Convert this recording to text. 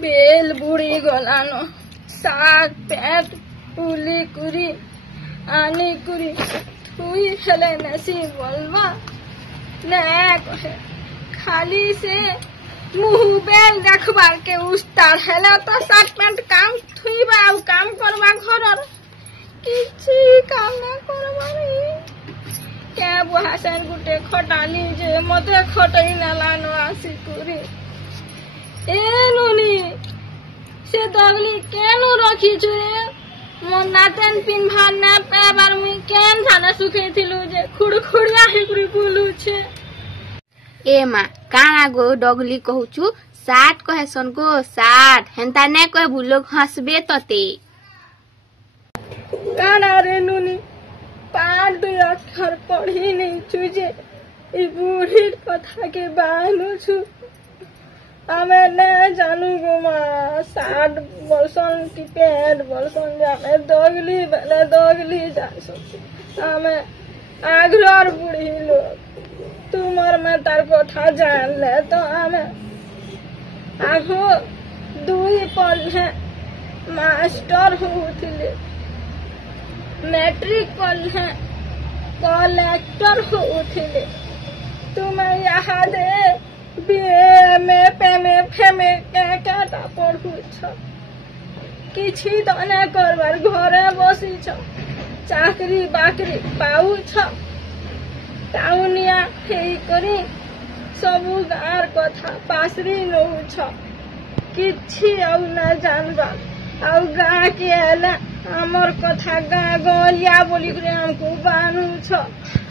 Bell बुढ़ी गलानो साग पेट पुली कुरी आनी कुरी थुई हेले नसी बोलवा ने कहे खाली से मुँह बेल देखबार के उस्तार हेला तो साग पेट काम थुईबा आउ काम करवा घर किछि काम ना करबारी के बुहासन गुटे खटाली जे मते खटई नालानो आसी कुरी ए नुनी से दगली केनु रखी रे मो नातन पिन्भा ना पेबार मुई केन थाना सुखे थिलु जे खुड़खुड़िया हिकुरी बोलु छे ए माँ काना गो डगली कहूचु साठ कहे सन गो साठ हेन्ता ने कहे भूलोग हंसबे तते काना रे नुनी पार दुई अक्षर पढ़ी नहीं चुजे ई बूढ़ी कथा के बानु छु आमे ने जानू गो माँ 60 वर्षन की 65 वर्षन जामे दगली जासु आमे आग्रह बुढ़ी लोग तुमर में तार कथा जान ले तो आमे आगो दुई पढ़े मास्टर होथिले मैट्रिक पढ़े कलेक्टर होथिले तुम्हें यहाँ दे बीए में पेमे फेमे केटा पढ़ू छ किछि तो ने करबार घरे बसी छ चाकरी बाकरी पाऊ छ टाउनिया हेई करी सबु गार कथा पासरी नउ छ किछि आउ ना जानबा आउ गा के आला हमर कथा गा गलिया बोली करे हमको बानु छ।